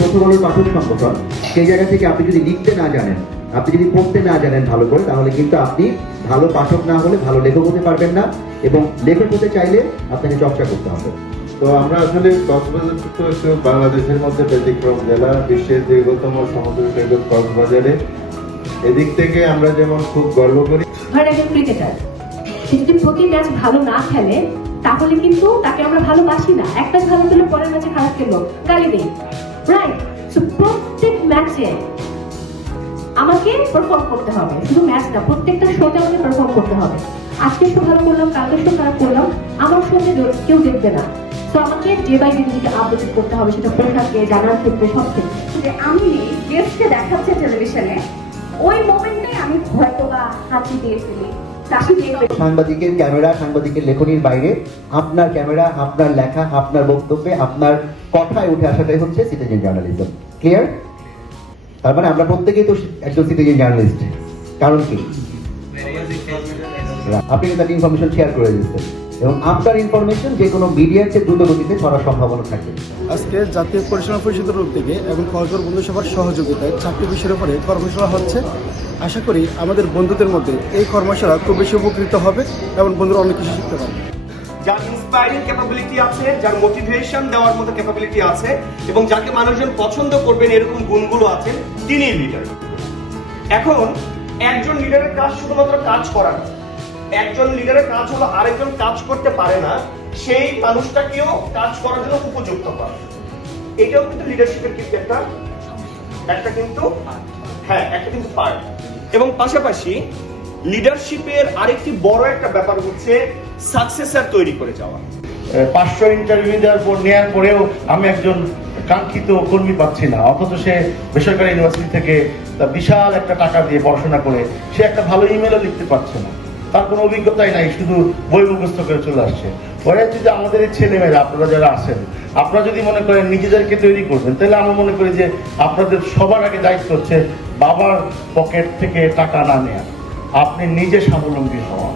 তথ্য বলার পাঠক সংগঠন সেই জায়গা থেকে আপনি যদি লিখতে না জানেন আপনি যদি পড়তে না জানেন ভালো করে তাহলে কিন্তু আপনি ভালো পাঠক না হলে ভালো লেখক হতে পারবেন না এবং লেখক হতে চাইলে আপনাকে চর্চা করতে হবে। তো আমরা আসলে কক্সবাজার তো একটু বাংলাদেশের মধ্যে ব্যতিক্রম জেলা বিশ্বের দীর্ঘতম সমুদ্র সৈকত কক্সবাজারে। এদিক থেকে আমরা যেমন খুব গর্ব করি। ধরেন একজন ক্রিকেটার সে যদি প্রতি ম্যাচ ভালো না খেলে তাহলে কিন্তু তাকে আমরা ভালোবাসি না। একটা ভালো খেলে পরের ম্যাচে খারাপ খেললো গালি দেই। রাইট সো প্রত্যেক ম্যাচে আমাকে পারফর্ম করতে হবে। শুধু ম্যাচ না, প্রত্যেকটা শোতে আমাকে পারফর্ম করতে হবে। আজকে শো ভালো করলাম, কালকে শো খারাপ করলাম, আমার শোতে কেউ দেখবে না। তো আমাকে ডে বাই ডে নিজেকে আপডেট করতে হবে, সেটা পোশাকে, জানার ক্ষেত্রে, সব ক্ষেত্রে। যে আমি গেস্টকে দেখাচ্ছে টেলিভিশনে ওই মোমেন্টে আমি হয়তো বা হাসি দিয়ে ফেলি সাংবাদিকের ক্যামেরা সাংবাদিকের লেখনির বাইরে। আপনার ক্যামেরা আপনার লেখা আপনার বক্তব্যে আপনার কথায় উঠে আসাটাই হচ্ছে সিটিজেন জার্নালিজম ক্লিয়ার তার মানে আমরা প্রত্যেকেই তো একজন সিটিজেন জার্নালিস্ট কারণ কি? আপনি তাকে ইনফরমেশন শেয়ার করে দিচ্ছেন। এবং আপনার ইনফরমেশন যে কোনো মিডিয়ার চেয়ে দ্রুত গতিতে ছড়ার সম্ভাবনা থাকে আজকে জাতীয় পরিচালনা পরিষদের উদ্যোগে এবং কক্সবাজার বন্ধুসভার সহযোগিতায় চারটি বিষয়ের উপরে কর্মশালা হচ্ছে। আশা করি আমাদের বন্ধুদের মধ্যে এই কর্মশালা খুব বেশি উপকৃত হবে এবং বন্ধুরা অনেক কিছু শিখতে পারবে। যার ইন্সপায়ারিং ক্যাপাবিলিটি আছে যার মোটিভেশন দেওয়ার মতো ক্যাপাবিলিটি আছে এবং যাকে মানুষজন পছন্দ করবেন এরকম গুণগুলো আছে তিনি লিডার এখন একজন লিডারের কাজ শুধুমাত্র কাজ করা না একজন লিডারের কাজ হলো আরেকজন কাজ করতে পারে না, সেই মানুষটাকেও কাজ করার জন্য উপযুক্ত করা। এটাও কিন্তু লিডারশিপের কিন্তু একটা একটা কিন্তু হ্যাঁ একটা কিন্তু পার্ট এবং পাশাপাশি লিডারশিপের আরেকটি বড় একটা ব্যাপার হচ্ছে সাকসেসার তৈরি করে যাওয়া। পাঁচশো ইন্টারভিউ দেওয়ার পর নেওয়ার পরেও আমি একজন কাঙ্ক্ষিত কর্মী পাচ্ছি না। অথচ সে বেসরকারি ইউনিভার্সিটি থেকে বিশাল একটা টাকা দিয়ে পড়াশোনা করে, সে একটা ভালো ইমেলও লিখতে পারছে না। তার কোনো অভিজ্ঞতাই নাই, শুধু বই মুখস্থ করে চলে আসছে। পরে যদি আমাদের এই ছেলেমেয়েরা, আপনারা যারা আছেন, আপনারা যদি মনে করেন নিজেদেরকে তৈরি করবেন, তাহলে আমি মনে করি যে আপনাদের সবার আগে দায়িত্ব হচ্ছে বাবার পকেট থেকে টাকা না নেয়া। আপনি নিজে স্বাবলম্বী হওয়া।